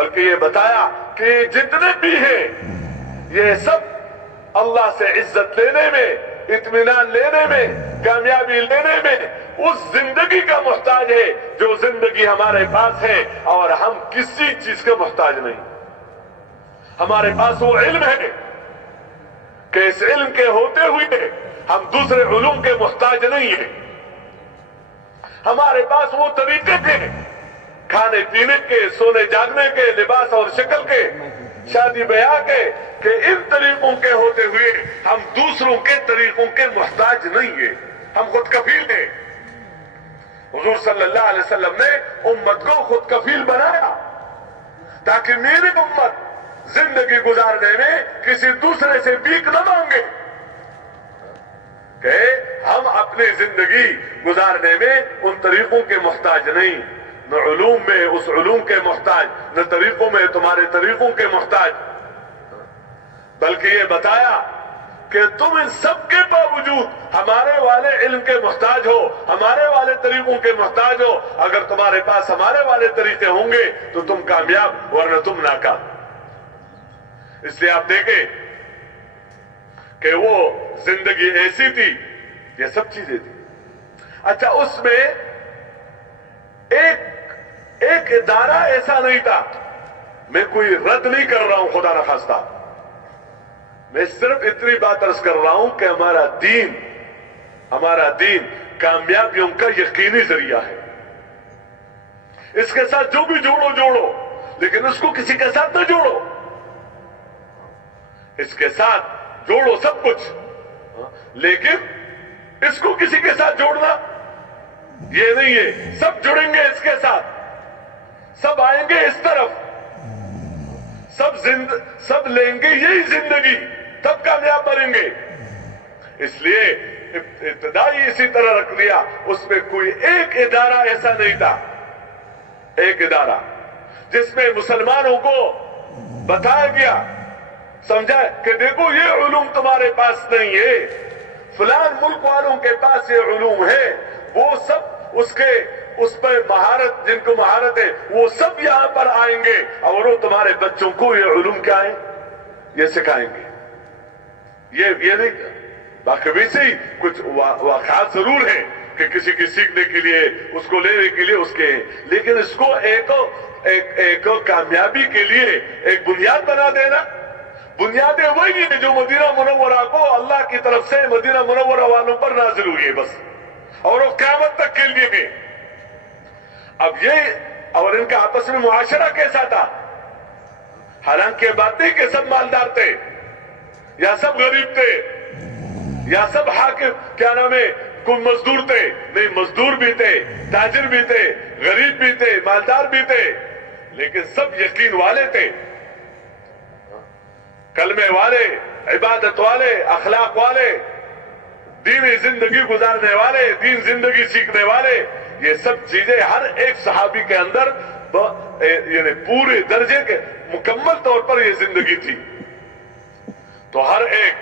بلکہ یہ بتایا کہ جتنے بھی ہیں یہ سب اللہ سے عزت لینے میں، اطمینان لینے میں، کامیابی لینے میں اس زندگی کا محتاج ہے جو زندگی ہمارے پاس ہے، اور ہم کسی چیز کا محتاج نہیں۔ ہمارے پاس وہ علم ہے کہ اس علم کے ہوتے ہوئے ہم دوسرے علوم کے محتاج نہیں ہیں۔ ہمارے پاس وہ طریقے تھے کھانے پینے کے، سونے جاگنے کے، لباس اور شکل کے، شادی بیاہ کے، کہ ان طریقوں کے ہوتے ہوئے ہم دوسروں کے طریقوں کے محتاج نہیں ہیں، ہم خود کفیل ہیں۔ حضور صلی اللہ علیہ وسلم نے امت کو خود کفیل بنایا تاکہ میری امت زندگی گزارنے میں کسی دوسرے سے بھیک نہ مانگے، کہ ہم اپنی زندگی گزارنے میں ان طریقوں کے محتاج نہیں، نہ علوم میں اس علوم کے محتاج، نہ طریقوں میں تمہارے طریقوں کے محتاج، بلکہ یہ بتایا کہ تم ان سب کے باوجود ہمارے والے علم کے محتاج ہو، ہمارے والے طریقوں کے محتاج ہو۔ اگر تمہارے پاس ہمارے والے طریقے ہوں گے تو تم کامیاب، ورنہ تم ناکام۔ اس لیے آپ دیکھیں کہ وہ زندگی ایسی تھی، یہ سب چیزیں تھی۔ اچھا، اس میں ایک ادارہ ایسا نہیں تھا، میں کوئی رد نہیں کر رہا ہوں خدا نخواستہ، میں صرف اتنی بات عرض کر رہا ہوں کہ ہمارا دین کامیابیوں کا یقینی ذریعہ ہے۔ اس کے ساتھ جو بھی جوڑو، لیکن اس کو کسی کے ساتھ نہ جوڑو، اس کے ساتھ جوڑو سب کچھ، لیکن اس کو کسی کے ساتھ جوڑنا یہ نہیں ہے۔ سب جڑیں گے اس کے ساتھ، سب آئیں گے اس طرف، سب لیں گے یہی زندگی، تب کامیاب بنیں گے۔ اس لیے ابتدائی اسی طرح رکھ لیا، اس میں کوئی ایک ادارہ ایسا نہیں تھا، ایک ادارہ جس میں مسلمانوں کو بتایا گیا، سمجھا کہ دیکھو یہ علوم تمہارے پاس نہیں ہے، فلان ملک والوں کے پاس یہ علوم ہے، وہ سب اس پر مہارت، جن کو مہارت ہے وہ سب یہاں پر آئیں گے، اور وہ تمہارے بچوں کو یہ علوم کیا ہے یہ سکھائیں گے۔ یہ نہیں، باقی بھی سے کچھ واقعات ضرور ہیں کہ کسی کی سیکھنے کے لیے، اس کو لینے کے لیے اس کے ہیں، لیکن اس کو ایک کامیابی کے لیے ایک بنیاد بنا دینا، بنیادیں وہی ہیں جو مدینہ منورہ کو اللہ کی طرف سے مدینہ منورہ والوں پر نازل ہوئی ہے بس، اور وہ قیامت تک کے لیے بھی۔ اب یہ اور ان کا آپس میں معاشرہ کیسا تھا؟ حالانکہ بات نہیں کہ سب مالدار تھے یا سب غریب تھے یا سب حاکم کیا نام ہے کوئی مزدور تھے، نہیں، مزدور بھی تھے، تاجر بھی تھے، غریب بھی تھے، مالدار بھی تھے، لیکن سب یقین والے تھے، کلمے والے، عبادت والے، اخلاق والے، دینی زندگی گزارنے والے، دین زندگی سیکھنے والے۔ یہ سب چیزیں ہر ایک صحابی کے اندر یعنی پورے درجے کے مکمل طور پر یہ زندگی تھی۔ تو ہر ایک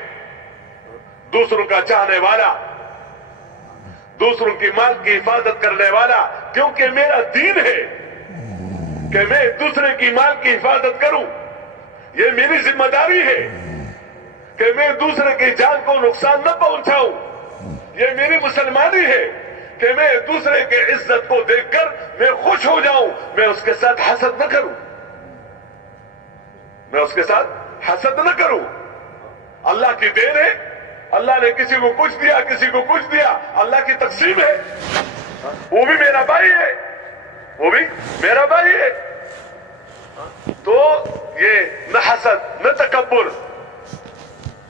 دوسروں کا چاہنے والا، دوسروں کی مال کی حفاظت کرنے والا، کیونکہ میرا دین ہے کہ میں دوسرے کی مال کی حفاظت کروں، یہ میری ذمہ داری ہے کہ میں دوسرے کی جان کو نقصان نہ پہنچاؤں، یہ میری مسلمانی ہے کہ میں دوسرے کے عزت کو دیکھ کر میں خوش ہو جاؤں، میں اس کے ساتھ حسد نہ کروں، میں اس کے ساتھ حسد نہ کروں۔ اللہ کی دین ہے، اللہ نے کسی کو کچھ دیا، کسی کو کچھ دیا، اللہ کی تقسیم ہے، وہ بھی میرا بھائی ہے، وہ بھی میرا بھائی ہے۔ تو یہ نہ حسد، نہ تکبر،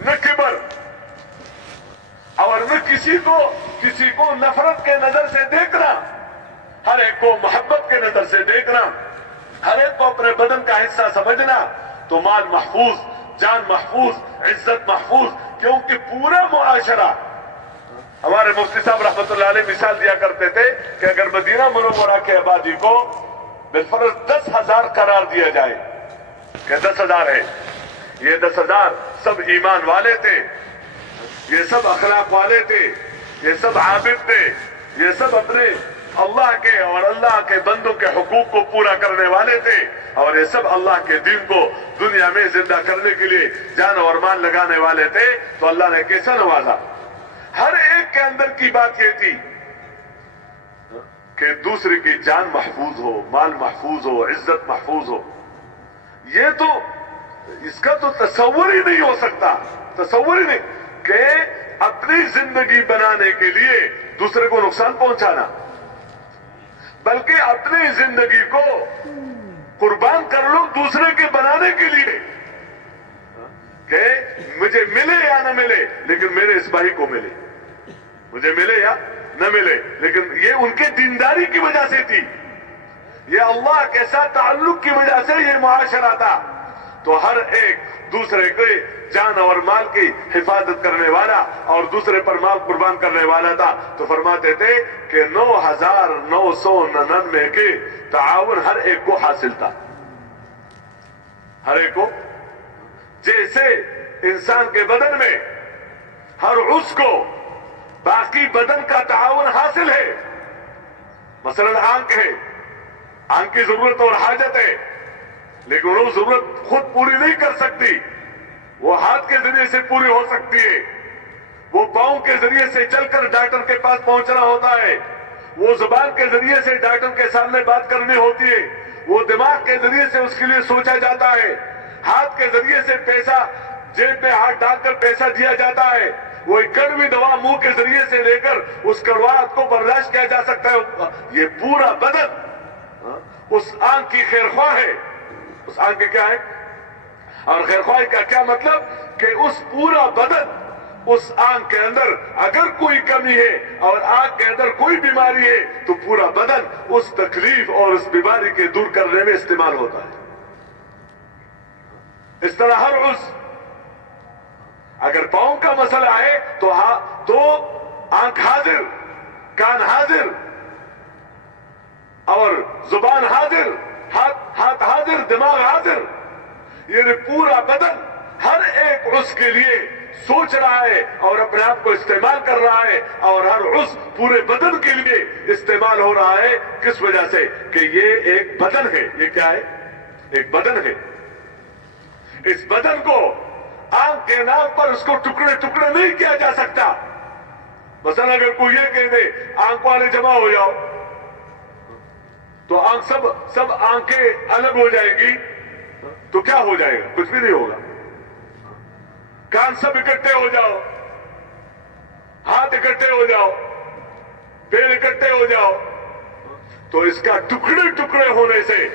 نہ کبر، اور نہ کسی کو نفرت کے نظر سے دیکھنا، ہر ایک کو محبت کے نظر سے دیکھنا، ہر ایک کو اپنے بدن کا حصہ سمجھنا، تو مال محفوظ، جان محفوظ، عزت محفوظ۔ کیونکہ پورا معاشرہ، ہمارے مفتی صاحب رحمۃ اللہ علیہ مثال دیا کرتے تھے کہ اگر مدینہ منورہ کے آبادی کو بالفرض 10,000 قرار دیا جائے کہ 10,000 ہے، یہ 10,000 سب ایمان والے تھے، یہ سب اخلاق والے تھے، یہ سب عابد تھے، یہ سب اپنے اللہ کے اور اللہ کے بندوں کے حقوق کو پورا کرنے والے تھے، اور یہ سب اللہ کے دین کو دنیا میں زندہ کرنے کے لیے جان اور مال لگانے والے تھے. تو اللہ نے کیسا نوازا. ہر ایک کے اندر کی بات یہ تھی کہ دوسرے کی جان محفوظ ہو, مال محفوظ ہو, عزت محفوظ ہو. یہ تو اس کا تو تصور ہی نہیں ہو سکتا, تصور ہی نہیں کہ اپنی زندگی بنانے کے لیے دوسرے کو نقصان پہنچانا, بلکہ اپنی زندگی کو قربان کر لو دوسرے کے بنانے کے لیے کہ مجھے ملے یا نہ ملے لیکن میرے اس بھائی کو ملے, مجھے ملے یا نہ ملے. لیکن یہ ان کے دینداری کی وجہ سے تھی, یہ اللہ کے ساتھ تعلق کی وجہ سے یہ معاشرہ تھا. تو ہر ایک دوسرے کے جان اور مال کی حفاظت کرنے والا اور دوسرے پر مال قربان کرنے والا تھا. تو فرماتے تھے کہ 9,999 کے تعاون ہر ایک کو حاصل تھا, ہر ایک کو. جیسے انسان کے بدن میں ہر عضو کو باقی بدن کا تعاون حاصل ہے. مثلا آنکھ ہے, آنکھ کی ضرورت اور حاجت ہے, لیکن وہ ضرورت خود پوری نہیں کر سکتی, وہ ہاتھ کے ذریعے سے پوری ہو سکتی ہے. وہ پاؤں کے ذریعے سے چل کر ڈاکٹر کے پاس پہنچنا ہوتا ہے, وہ زبان کے ذریعے سے ڈاکٹر کے سامنے بات کرنی ہوتی ہے, وہ دماغ کے ذریعے سے اس کے لیے سوچا جاتا ہے, ہاتھ کے ذریعے سے پیسہ جیب میں ہاتھ ڈال کر پیسہ دیا جاتا ہے, وہ ایک کڑوی دوا منہ کے ذریعے سے لے کر اس کڑواہٹ کو برداشت کیا جا سکتا ہے. یہ پورا بدن اس آنکھ کی خیرخواہ ہے. اس آنکھ کے کیا ہے, اور خیرخواہی کا کیا مطلب کہ اس پورا بدن, اس آنکھ کے اندر اگر کوئی کمی ہے اور آنکھ کے اندر کوئی بیماری ہے تو پورا بدن اس تکلیف اور اس بیماری کے دور کرنے میں استعمال ہوتا ہے. اس طرح ہر عضو, اگر پاؤں کا مسئلہ ہے تو آنکھ حاضر, کان حاضر اور زبان حاضر, ہاتھ حاضر, دماغ حاضر. یہ پورا بدن ہر ایک عضو کے لیے سوچ رہا ہے اور اپنے آپ کو استعمال کر رہا ہے, اور ہر عضو پورے بدن کے لیے استعمال ہو رہا ہے. کس وجہ سے کہ یہ ایک بدن ہے. یہ کیا ہے, ایک بدن ہے. اس بدن کو آنکھ کے نام پر اس کو ٹکڑے ٹکڑے نہیں کیا جا سکتا. مثلا اگر کوئی یہ کہہ دے آنکھ والے جمع ہو جاؤ تو آنکھ سب آنکھیں الگ ہو جائے گی تو کیا ہو جائے گا, کچھ بھی نہیں ہوگا. کان سب اکٹھے ہو جاؤ, ہاتھ اکٹھے ہو جاؤ, پیر اکٹھے ہو جاؤ تو اس کا ٹکڑے ٹکڑے ہونے سے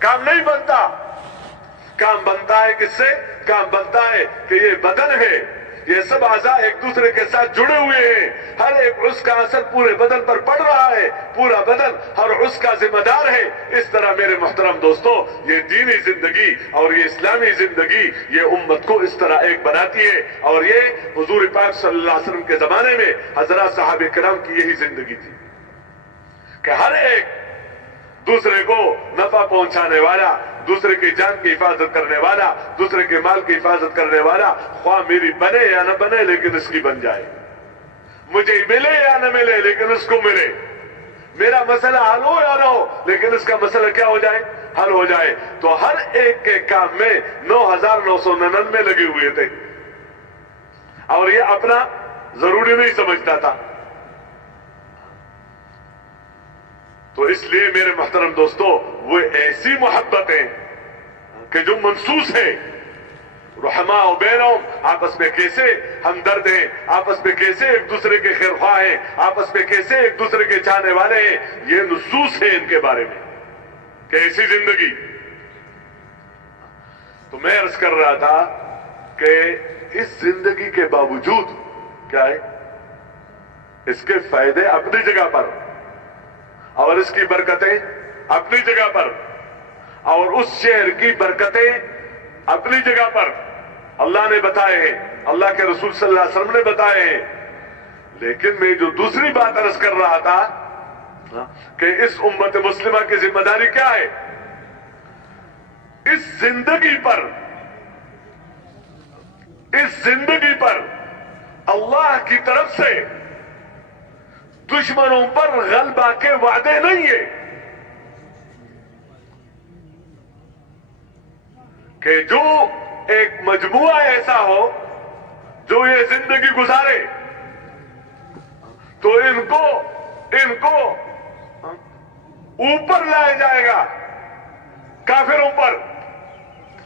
کام نہیں بنتا. کام بنتا ہے کس سے, کام بنتا ہے کہ یہ بدن ہے, یہ سب اعضاء ایک دوسرے کے ساتھ جڑے ہوئے ہیں, ہر ایک عضو کا اثر پورے بدن پر پڑ رہا ہے, پورا بدن ہر عضو کا ذمہ دار ہے. اس طرح میرے محترم دوستو یہ دینی زندگی اور یہ اسلامی زندگی یہ امت کو اس طرح ایک بناتی ہے. اور یہ حضور پاک صلی اللہ علیہ وسلم کے زمانے میں حضرات صحابہ کرام کی یہی زندگی تھی کہ ہر ایک دوسرے کو نفع پہنچانے والا, دوسرے کی جان کی حفاظت کرنے والا, دوسرے کے مال کی حفاظت کرنے والا, خواہ میری بنے یا نہ بنے لیکن اس کی بن جائے, مجھے ملے یا نہ ملے لیکن اس کو ملے, میرا مسئلہ حل ہو یا نہ ہو لیکن اس کا مسئلہ کیا ہو جائے, حل ہو جائے. تو ہر ایک کے کام میں 9,999 لگے ہوئے تھے اور یہ اپنا ضروری نہیں سمجھتا تھا. تو اس لیے میرے محترم دوستو وہ ایسی محبتیں کہ جو منصوص ہے, رحماء بینہم, آپس میں کیسے ہمدرد ہیں, آپس میں کیسے ایک دوسرے کے خیرخواہ ہیں, آپس میں کیسے ایک دوسرے کے چاہنے والے ہیں, یہ نصوص ہے ان کے بارے میں کہ ایسی زندگی. تو میں عرض کر رہا تھا کہ اس زندگی کے باوجود کیا ہے, اس کے فائدے اپنی جگہ پر اور اس کی برکتیں اپنی جگہ پر, اور اس شہر کی برکتیں اپنی جگہ پر اللہ نے بتائے ہیں, اللہ کے رسول صلی اللہ علیہ وسلم نے بتائے ہیں. لیکن میں جو دوسری بات عرض کر رہا تھا کہ اس امت مسلمہ کی ذمہ داری کیا ہے, اس زندگی پر اللہ کی طرف سے دشمنوں پر غلبہ کے وعدے نہیں ہے. کہ جو ایک مجموعہ ایسا ہو جو یہ زندگی گزارے تو ان کو اوپر لایا جائے گا کافروں پر.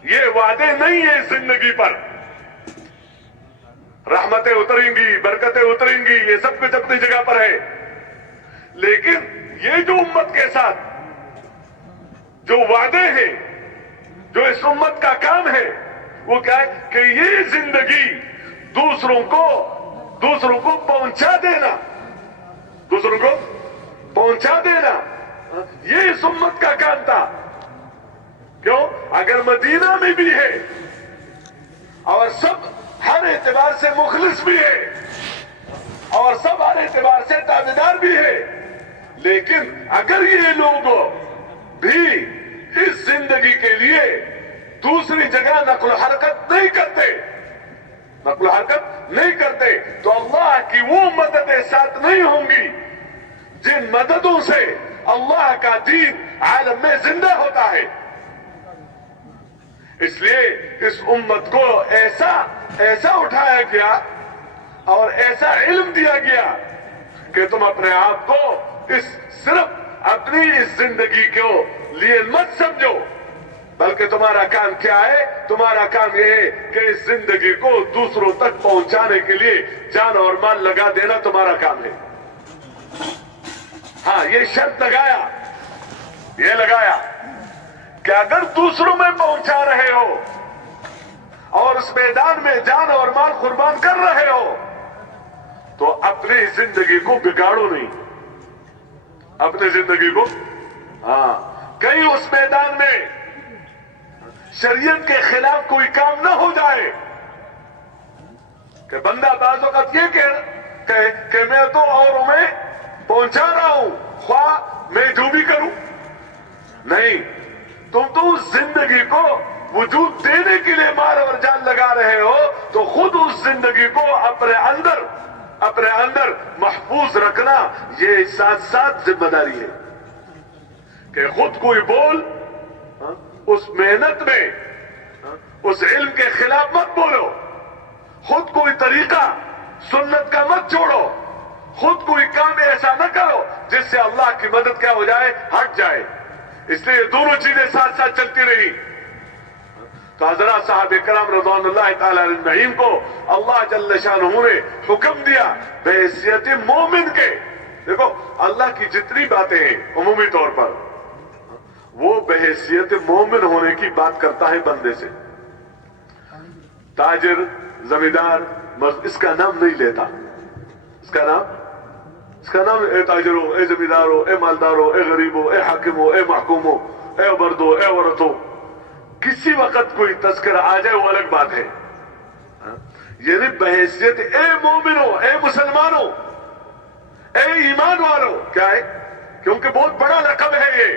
یہ وعدے نہیں ہیں اس زندگی پر. رحمتیں اتریں گی، برکتیں اتریں گی، یہ سب کچھ اپنی جگہ پر ہے. لیکن یہ جو امت کے ساتھ جو وعدے ہیں، جو اس امت کا کام ہے، وہ کیا ہے کہ یہ زندگی دوسروں کو پہنچا دینا، دوسروں کو پہنچا دینا، یہ اس امت کا کام تھا. کیوں؟ اگر مدینہ میں بھی ہے اور سب ہر اعتبار سے مخلص بھی ہے اور سب ہر اعتبار سے تابعدار بھی ہے، لیکن اگر یہ لوگ بھی اس زندگی کے لیے دوسری جگہ نقل و حرکت نہیں کرتے تو اللہ کی وہ مددیں ساتھ نہیں ہوں گی جن مددوں سے اللہ کا دین عالم میں زندہ ہوتا ہے. اس لیے اس امت کو ایسا اٹھایا گیا اور ایسا علم دیا گیا کہ تم اپنے آپ کو صرف اپنی اس زندگی کو لیے مت سمجھو، بلکہ تمہارا کام کیا ہے؟ تمہارا کام یہ ہے کہ اس زندگی کو دوسروں تک پہنچانے کے لیے جان اور مال لگا دینا تمہارا کام ہے. ہاں، یہ شرط لگایا کہ اگر دوسروں میں پہنچا رہے ہو اور اس میدان میں جان اور مال قربان کر رہے ہو تو اپنی زندگی کو بگاڑو نہیں. اپنی زندگی کو کہیں اس میدان میں شریعت کے خلاف کوئی کام نہ ہو جائے کہ بندہ بعض وقت یہ کہ میں تو اوروں میں پہنچا رہا ہوں، خواہ میں جو بھی کروں. نہیں، تم تو اس زندگی کو وجود دینے کے لیے مال اور جان لگا رہے ہو تو خود اس زندگی کو اپنے اندر محفوظ رکھنا یہ ساتھ ذمہ داری ہے کہ خود کوئی بول اس محنت میں اس علم کے خلاف مت بولو، خود کوئی طریقہ سنت کا مت چھوڑو، خود کوئی کام ایسا نہ کرو جس سے اللہ کی مدد کیا ہو جائے؟ ہٹ جائے. اس لیے دونوں چیزیں ساتھ ساتھ چلتی رہی. تو حضرات صحابہ کرام رضوان اللہ تعالی اجمعین کو اللہ جل شانہ نے حکم دیا بحیثیت مومن کے. دیکھو اللہ کی جتنی باتیں ہیں عمومی طور پر وہ بحیثیت مومن ہونے کی بات کرتا ہے بندے سے. تاجر، زمیندار اس کا نام نہیں لیتا. اس کا نام اے تاجر ہو، اے زمیندار ہو، اے مالدار ہو، اے غریب ہو، اے حاکم ہو، اے محکوم ہو، اے مرد ہو، اے عورت ہو. کسی وقت کوئی تذکرہ آ جائے وہ الگ بات ہے. یعنی بحیثیت اے مومنو، اے مسلمانوں، اے ایمان والو، کیا ہے؟ کیونکہ بہت بڑا لقب ہے یہ،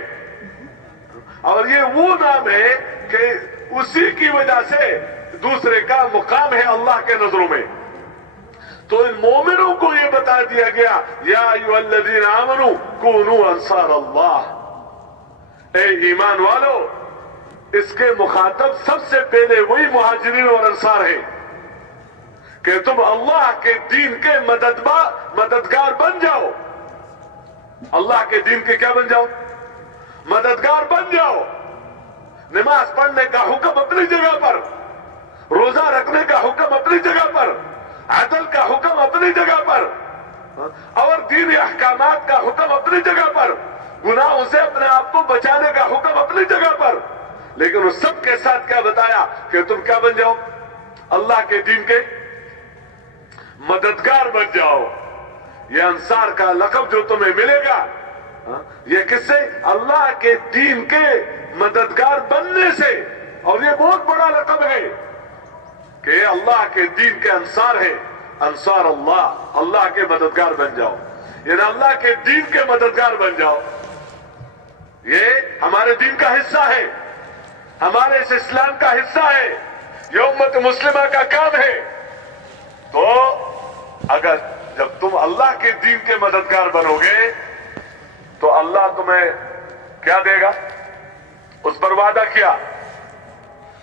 اور یہ وہ نام ہے کہ اسی کی وجہ سے دوسرے کا مقام ہے اللہ کے نظروں میں. تو ان مومنوں کو یہ بتا دیا گیا یا ایھا الذین آمنوا کونوا انصار اللہ. اے ایمان والو، اس کے مخاطب سب سے پہلے وہی مہاجرین اور انصار ہیں کہ تم اللہ کے دین کے مددگار بن جاؤ. اللہ کے دین کے کیا بن جاؤ؟ مددگار بن جاؤ. نماز پڑھنے کا حکم اپنی جگہ پر، روزہ رکھنے کا حکم اپنی جگہ پر، عدل کا حکم اپنی جگہ پر، اور دینی احکامات کا حکم اپنی جگہ پر، گناہوں سے اپنے آپ کو بچانے کا حکم اپنی جگہ پر. لیکن اس سب کے ساتھ کیا بتایا کہ تم کیا بن جاؤ؟ اللہ کے دین کے مددگار بن جاؤ. یہ انصار کا لقب جو تمہیں ملے گا یہ کس سے؟ اللہ کے دین کے مددگار بننے سے. اور یہ بہت بڑا لقب ہے کہ اللہ کے دین کے انصار ہے. انصار اللہ، اللہ کے مددگار بن جاؤ، یعنی اللہ کے دین کے مددگار بن جاؤ. یہ ہمارے دین کا حصہ ہے، ہمارے اس اسلام کا حصہ ہے، یہ امت مسلمہ کا کام ہے. تو اگر جب تم اللہ کے دین کے مددگار بنو گے تو اللہ تمہیں کیا دے گا؟ اس پر وعدہ کیا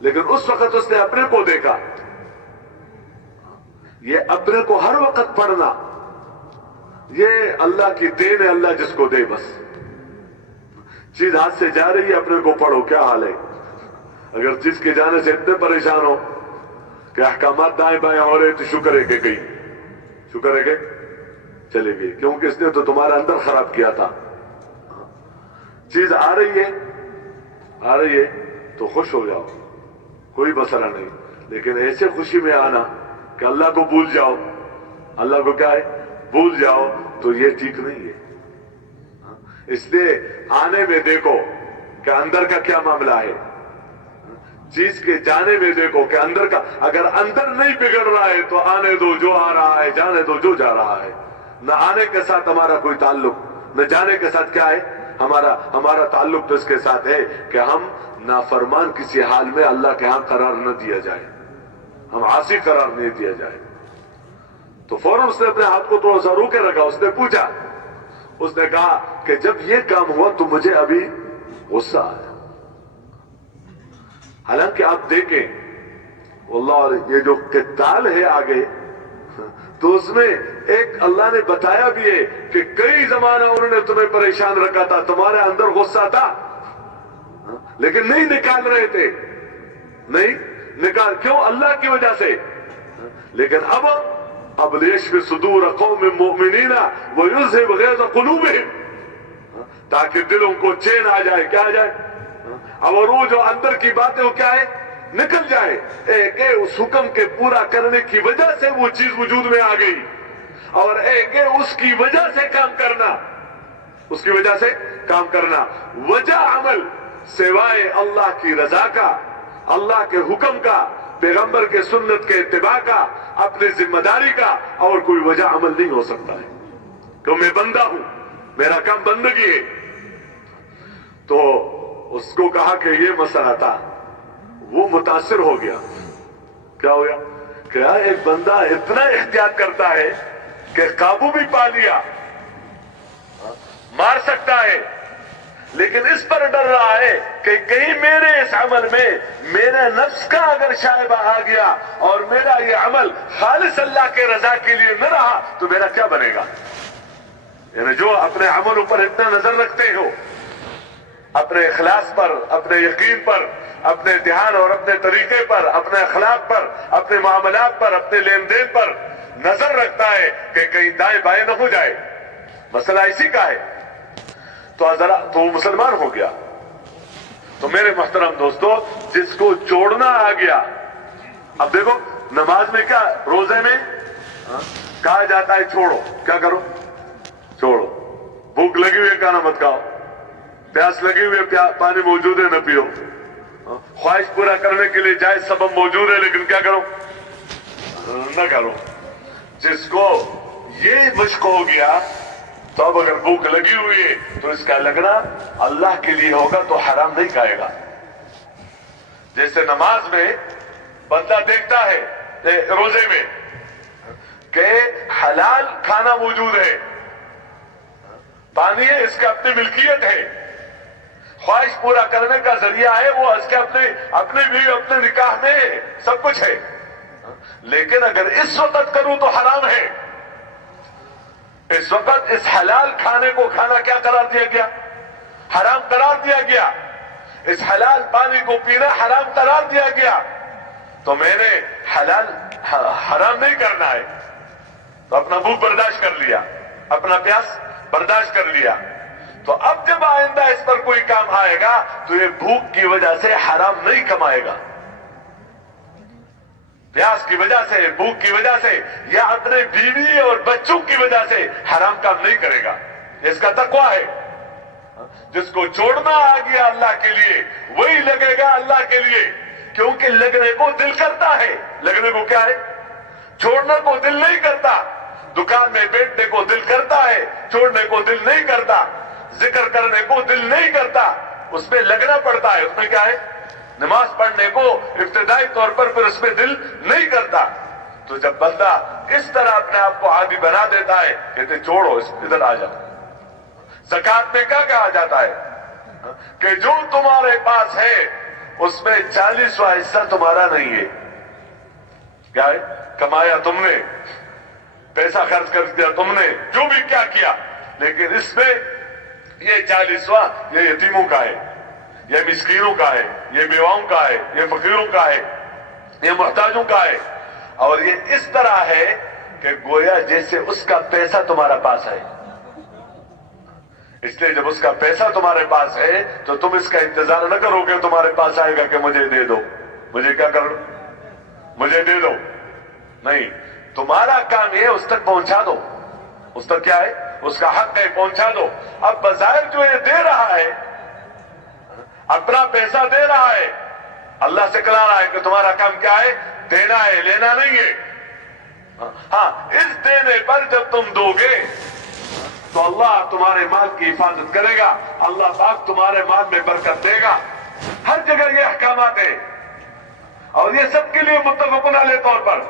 لیکن اس وقت اس نے اپنے کو دیکھا. یہ اپنے کو ہر وقت پڑھنا یہ اللہ کی دین ہے, اللہ جس کو دے. بس چیز ہاتھ سے جا رہی ہے, اپنے کو پڑھو, کیا حال ہے. اگر چیز کے جانے سے اتنے پریشان ہو کہ احکامات دائیں بائیں ہو رہے تو شکر ہے کہ گئی, شکر ہے کہ چلے گئی, کیونکہ اس نے تو تمہارا اندر خراب کیا تھا. چیز آ رہی ہے تو خوش ہو جاؤ, کوئی مسئلہ نہیں, لیکن ایسے خوشی میں آنا کہ اللہ کو بھول جاؤ, اللہ کو کیا ہے بھول جاؤ, تو یہ ٹھیک نہیں ہے. اس لیے آنے میں دیکھو کہ اندر کا کیا معاملہ ہے, چیز کے جانے میں دیکھو کہ اندر کا, اگر اندر نہیں بگڑ رہا ہے تو آنے دو جو آ رہا ہے, جانے دو جو جا رہا ہے. نہ آنے کے ساتھ ہمارا کوئی تعلق, نہ جانے کے ساتھ کیا ہے ہمارا تعلق تو اس کے ساتھ ہے کہ ہم نافرمان کسی حال میں اللہ کے ہاں قرار نہ دیا جائے, ہم عاصی قرار نہیں دیا جائے. تو فوراً اس نے اپنے ہاتھ کو تھوڑا سا روکے رکھا, اس نے پوچھا, اس نے کہا کہ جب یہ کام ہوا تو مجھے ابھی غصہ آیا. حالانکہ آپ دیکھیں واللہ یہ جو قتال ہے آگے, تو اس میں ایک اللہ نے بتایا بھی ہے کہ کئی زمانہ انہوں نے تمہیں پریشان رکھا تھا, تمہارے اندر غصہ تھا لیکن نہیں نکال رہے تھے, نہیں نکال, کیوں؟ اللہ کی وجہ سے. لیکن اب لیشفی صدور قوم مؤمنین ویذہب غیظ قلوبہم, تاکہ دلوں کو چین آ جائے, کیا آ جائے, اور وہ جو اندر کی باتیں وہ کیا ہے نکل جائے. ایک اس حکم کے پورا کرنے کی وجہ سے وہ چیز وجود میں آ گئی, اور ایک اس کی وجہ سے کام کرنا, اس کی وجہ سے کام کرنا. وجہ عمل سوائے اللہ کی رضا کا, اللہ کے حکم کا, پیغمبر کے سنت کے اتباع کا, اپنی ذمہ داری کا, اور کوئی وجہ عمل نہیں ہو سکتا ہے. کہ میں بندہ ہوں, میرا کام بندگی ہے. تو اس کو کہا کہ یہ مسئلہ تھا, وہ متاثر ہو گیا. کیا ہو گیا کہ ایک بندہ اتنا احتیاط کرتا ہے کہ قابو بھی پا لیا, مار سکتا ہے, لیکن اس پر ڈر رہا ہے کہ کہیں میرے اس عمل میں میرے نفس کا اگر شائبہ آ گیا اور میرا یہ عمل خالص اللہ کے رضا کے لیے نہ رہا تو میرا کیا بنے گا. یعنی جو اپنے عمل پر اتنا نظر رکھتے ہو, اپنے اخلاص پر, اپنے یقین پر, اپنے دھیان اور اپنے طریقے پر, اپنے اخلاق پر, اپنے معاملات پر, اپنے لین دین پر نظر رکھتا ہے کہ کہیں دائیں بائیں نہ ہو جائے. مسئلہ اسی کا ہے. تو وہ مسلمان ہو گیا. تو میرے محترم دوستو, جس کو چھوڑنا آ گیا, اب دیکھو نماز میں کیا, روزے میں کہا جاتا ہے چھوڑو, کیا کرو, چھوڑو. بھوک لگی ہوئی ہے کھانا مت کھاؤ, پیاس لگی ہوئی ہے پانی موجود ہے نہ پیو, خواہش پورا کرنے کے لیے جائز سبب موجود ہے لیکن کیا کرو, نہ کرو. جس کو یہ مشق ہو گیا تو اب اگر بھوک لگی ہوئی ہے تو اس کا لگنا اللہ کے لیے ہوگا تو حرام نہیں کھائے گا. جیسے نماز میں بندہ دیکھتا ہے روزے میں کہ حلال کھانا موجود ہے, پانی ہے, اس کا اپنی ملکیت ہے, خواہش پورا کرنے کا ذریعہ ہے, وہ اس کے اپنے بھی اپنے نکاح میں سب کچھ ہے, لیکن اگر اس وقت کروں تو حرام ہے. اس وقت اس حلال کھانے کو کھانا کیا قرار دیا گیا, حرام قرار دیا گیا. اس حلال پانی کو پینا حرام قرار دیا گیا. تو میں نے حرام نہیں کرنا ہے, تو اپنا بھوک برداشت کر لیا, اپنا پیاس برداشت کر لیا. تو اب جب آئندہ اس پر کوئی کام آئے گا تو یہ بھوک کی وجہ سے حرام نہیں کمائے گا, پیاس کی وجہ سے, بھوک کی وجہ سے, یا اپنے بیوی اور بچوں کی وجہ سے حرام کام نہیں کرے گا. اس کا تقویٰ ہے. جس کو چھوڑنا آ گیا اللہ کے لیے وہی لگے گا اللہ کے لیے, کیونکہ لگنے کو دل کرتا ہے. لگنے کو کیا ہے, چھوڑنے کو دل نہیں کرتا. دکان میں بیٹھنے کو دل کرتا ہے, چھوڑنے کو دل نہیں کرتا. ذکر کرنے کو دل نہیں کرتا, اس میں لگنا پڑتا ہے. اس میں کیا ہے, نماز پڑھنے کو ابتدائی طور پر پھر اس میں دل نہیں کرتا. تو جب بندہ اس طرح اپنے آپ کو عادی بنا دیتا ہے, کہتے چھوڑو, ادھر آ جاؤ. زکات میں کیا کہا جاتا ہے کہ جو تمہارے پاس ہے اس میں 40واں حصہ تمہارا نہیں ہے. کیا ہے؟ کمایا تم نے, پیسہ خرچ کر دیا تم نے, جو بھی کیا کیا, لیکن اس میں یہ 40واں یہ یتیموں کا ہے, یہ مسکینوں کا ہے, یہ بیواؤں کا ہے, یہ فقیروں کا ہے, یہ محتاجوں کا ہے. اور یہ اس طرح ہے کہ گویا جیسے اس کا پیسہ تمہارا پاس ہے. اس لیے جب اس کا پیسہ تمہارے پاس ہے تو تم اس کا انتظار نہ کرو کہ تمہارے پاس آئے گا کہ مجھے دے دو, مجھے کیا کر, مجھے دے دو. نہیں, تمہارا کام یہ اس تک پہنچا دو. اس تک کیا ہے؟ اس کا حق ہے, پہنچا دو. اب بظاہر جو یہ دے رہا ہے, اپنا پیسہ دے رہا ہے, اللہ سے کہا رہا ہے کہ تمہارا کام کیا ہے؟ دینا ہے, لینا نہیں ہے. ہاں, اس دینے پر جب تم دو گے تو اللہ تمہارے مال کی حفاظت کرے گا, اللہ پاک تمہارے مال میں برکت دے گا. ہر جگہ یہ احکامات ہیں اور یہ سب کے لیے متفق علیہ طور پر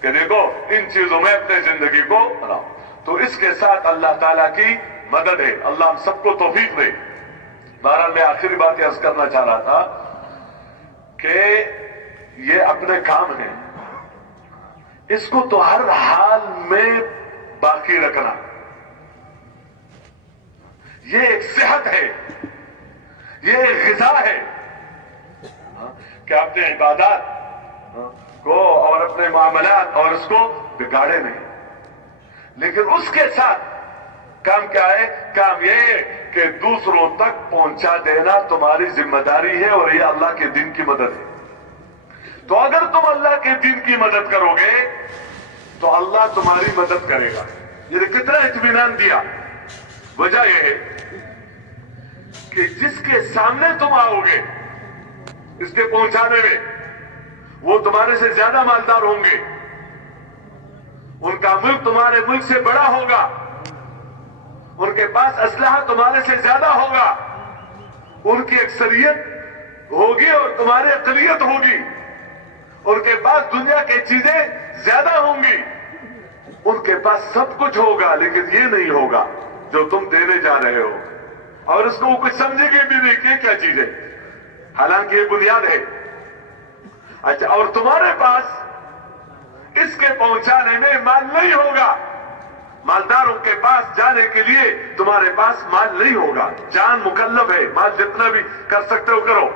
کہ دیکھو ان چیزوں میں اپنے زندگی کو بناؤ. تو اس کے ساتھ اللہ تعالیٰ کی مدد ہے. اللہ ہم سب کو توفیق دے. بہرحال میں آخری بات عرض کرنا چاہ رہا تھا کہ یہ اپنے کام ہیں, اس کو تو ہر حال میں باقی رکھنا. یہ ایک صحت ہے, یہ ایک غذا ہے کہ اپنے عبادات کو اور اپنے معاملات اور اس کو بگاڑے نہیں. لیکن اس کے ساتھ کام کیا ہے؟ کام یہ ہے کہ دوسروں تک پہنچا دینا تمہاری ذمہ داری ہے اور یہ اللہ کے دین کی مدد ہے. تو اگر تم اللہ کے دین کی مدد کرو گے تو اللہ تمہاری مدد کرے گا. یہ کتنا اطمینان دیا. وجہ یہ ہے کہ جس کے سامنے تم آؤ گے اس کے پہنچانے میں, وہ تمہارے سے زیادہ مالدار ہوں گے, ان کا ملک تمہارے ملک سے بڑا ہوگا, ان کے پاس اسلحہ تمہارے سے زیادہ ہوگا, ان کی اکثریت ہوگی اور تمہاری اقلیت ہوگی, ان کے پاس دنیا کی چیزیں زیادہ ہوں گی, ان کے پاس سب کچھ ہوگا, لیکن یہ نہیں ہوگا جو تم دینے جا رہے ہو. اور اس کو وہ کچھ سمجھے گے بھی نہیں کہ کیا چیز ہے, حالانکہ یہ بنیاد ہے. اچھا, اور تمہارے پاس اس کے پہنچانے میں مال نہیں ہوگا. مالداروں کے پاس جانے کے لیے تمہارے پاس مال نہیں ہوگا. جان مکلف ہے, مال جتنا بھی کر سکتے ہو کرو.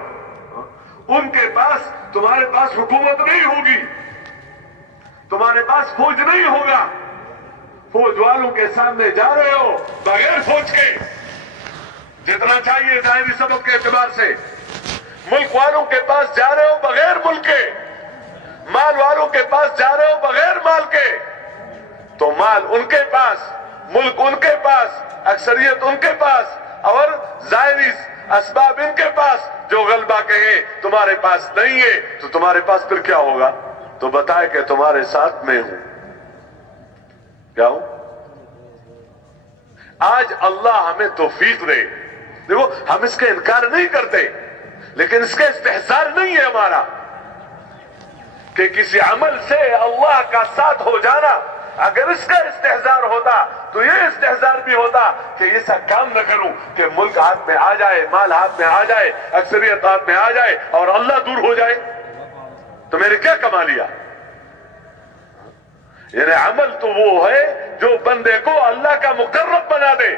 ان کے پاس, تمہارے پاس حکومت نہیں ہوگی, تمہارے پاس فوج نہیں ہوگا. فوج والوں کے سامنے جا رہے ہو بغیر فوج کے, جتنا چاہیے ظاہری سبب کے اعتبار سے. ملک والوں کے پاس جا رہے ہو بغیر ملک کے, مال والوں کے پاس جا رہے ہو بغیر مال کے. تو مال ان کے پاس, ملک ان کے پاس, اکثریت ان کے پاس اور ظاہری اسباب ان کے پاس. جو غلبہ کہیں تمہارے پاس نہیں ہے تو تمہارے پاس پھر کیا ہوگا؟ تو بتائے کہ تمہارے ساتھ میں ہوں. کیا ہوں؟ آج اللہ ہمیں توفیق دے. دیکھو ہم اس کا انکار نہیں کرتے, لیکن اس کا استحضار نہیں ہے ہمارا کہ کسی عمل سے اللہ کا ساتھ ہو جانا. اگر اس کا استحضار ہوتا تو یہ استحضار بھی ہوتا کہ ایسا کام نہ کروں کہ ملک ہاتھ میں آ جائے, مال ہاتھ میں آ جائے, اکثریت ہاتھ میں آ جائے اور اللہ دور ہو جائے تو میں نے کیا کما لیا. یعنی عمل تو وہ ہے جو بندے کو اللہ کا مقرب بنا دے,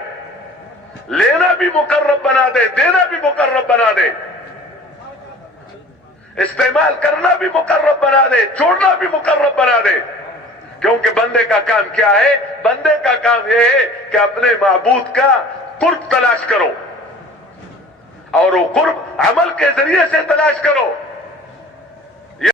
لینا بھی مقرب بنا دے, دینا بھی مقرب بنا دے, استعمال کرنا بھی مقرب بنا دے, چھوڑنا بھی مقرب بنا دے. کیونکہ بندے کا کام کیا ہے؟ بندے کا کام یہ ہے کہ اپنے معبود کا قرب تلاش کرو, اور وہ قرب عمل کے ذریعے سے تلاش کرو.